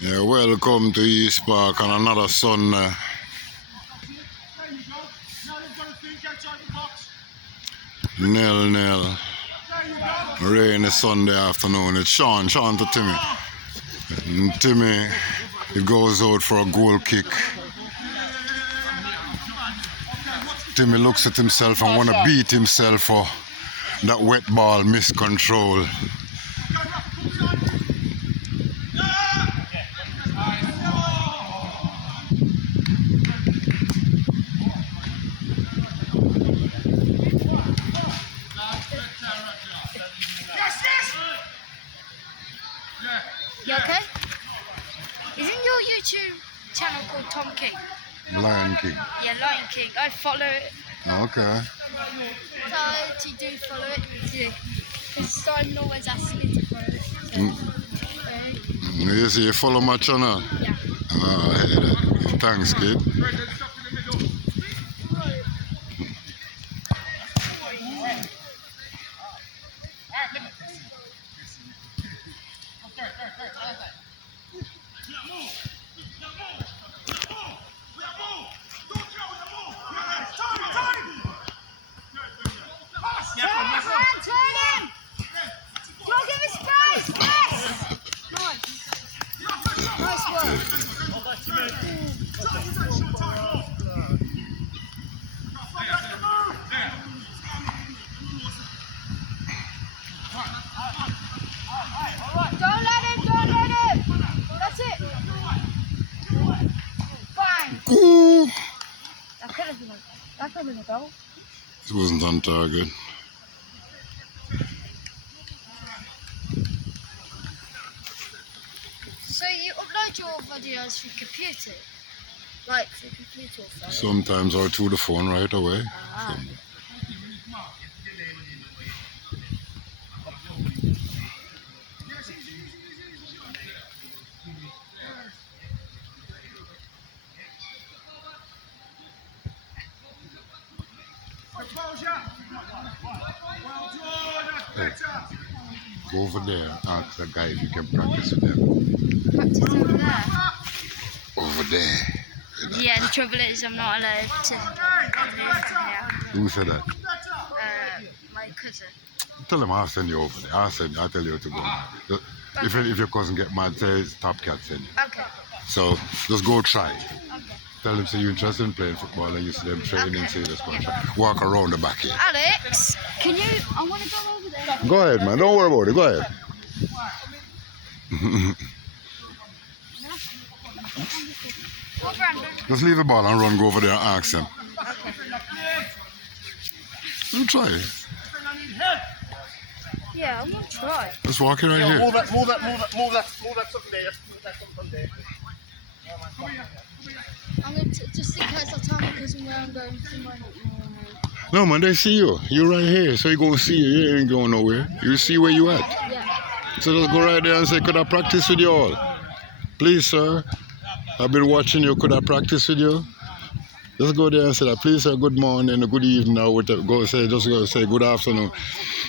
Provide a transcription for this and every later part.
Yeah, welcome to East Park on another Sunday. Nil. Rainy Sunday afternoon. It's Sean to Timmy. And Timmy, he goes out for a goal kick. Timmy looks at himself and want to beat himself for that wet ball miscontrol. You okay? Isn't your YouTube channel called Tom King? Lion King. Yeah, Lion King. I follow it. Okay. So do you follow it? Yeah. Because Simon always asks me to follow it. So, You see, you follow my channel? yeah. Thanks, kid. Turn him! Don't give us space! Yes! Nice work. Don't let him! That's it! Bang! Ooh. That could have been a goal. It wasn't on target. So you upload your videos through computer? Like through computer or phone? Sometimes or through the phone right away. Ah. Go over there and ask the guy if you can practice with them. Practice over there? Over there. Yeah, the trouble is I'm not allowed to come here. Who said that? My cousin. Tell him I'll send you over there. I'll tell you to go. If your cousin get mad, say Top Cat send you. Okay. So just go try. Okay. Tell them say you're interested in playing football and you see them training and say just go try. Walk around the back here. Alex, can you? I want to go over there. Go ahead, man. Don't worry about it. Go ahead. Oh, Brandon. Just leave the ball and run. Go over there and ask them. You try it. Yeah, I'm gonna try. Just walk it right here. Move that something there. Move that something there. I'm gonna just in case I tell my cousin where I'm going somewhere. No, man, they see you. You're right here, so you gonna see you. You ain't going nowhere. You see where you at. Yeah. So just go right there and say, could I practice with you all? Please, sir. I've been watching you. Could I practice with you? Just go there and say that. Please, sir, good morning or good evening. Or go say good afternoon.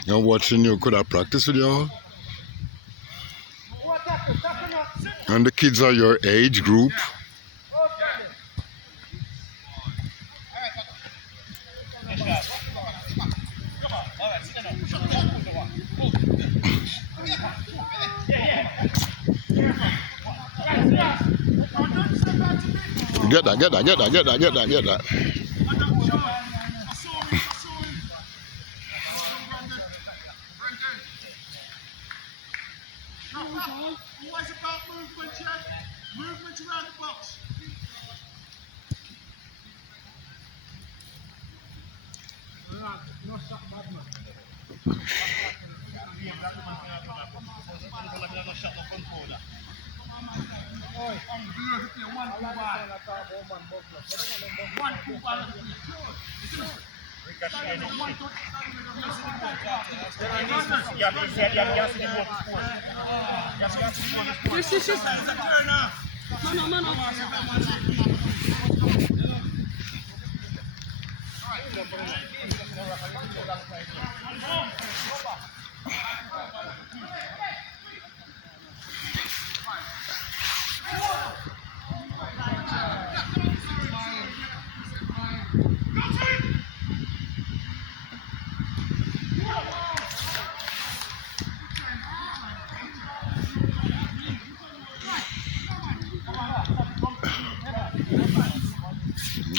I'm watching you. Could I practice with you all? And the kids are your age group. Get that. Always about movement, yeah? Movement around the box.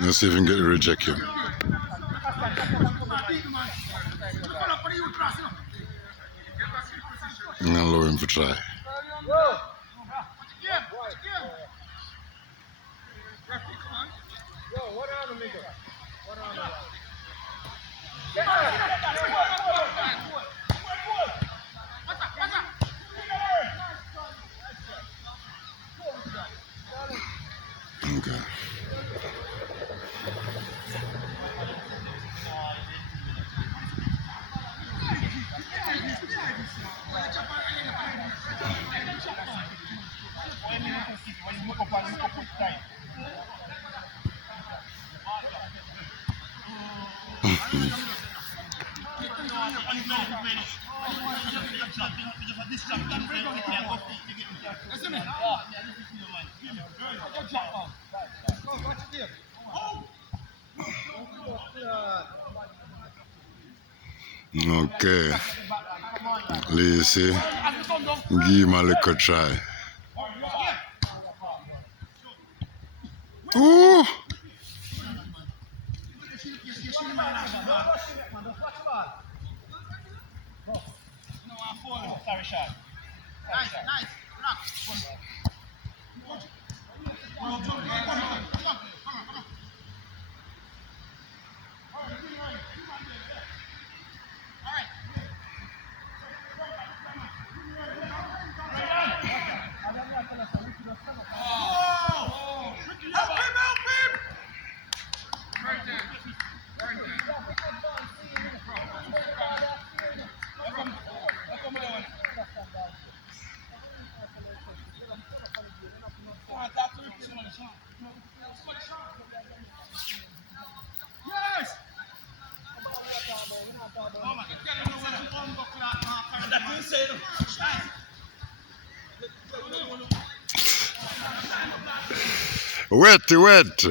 Let's see if we can get the reject him. I'm gonna allow him to try. Okay. Okay. Lacey, give him a little try. Ooh! Wet, wet.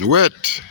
Wet.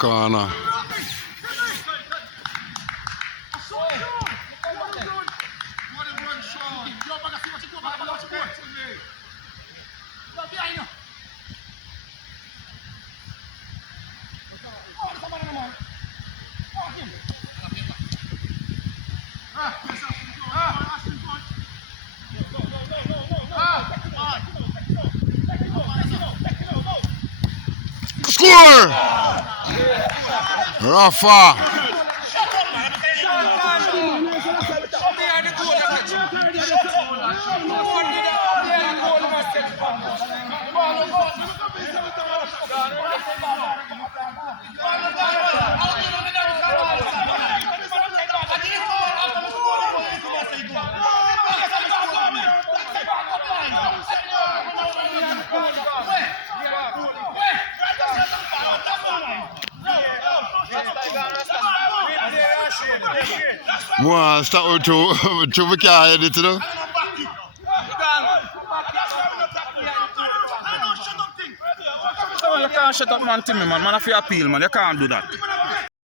Corner. Score! Rafa! Moi, start with two we can't edit it, you know? You can't shut up man, Timmy, man. Man, if you appeal, man, you can't do that.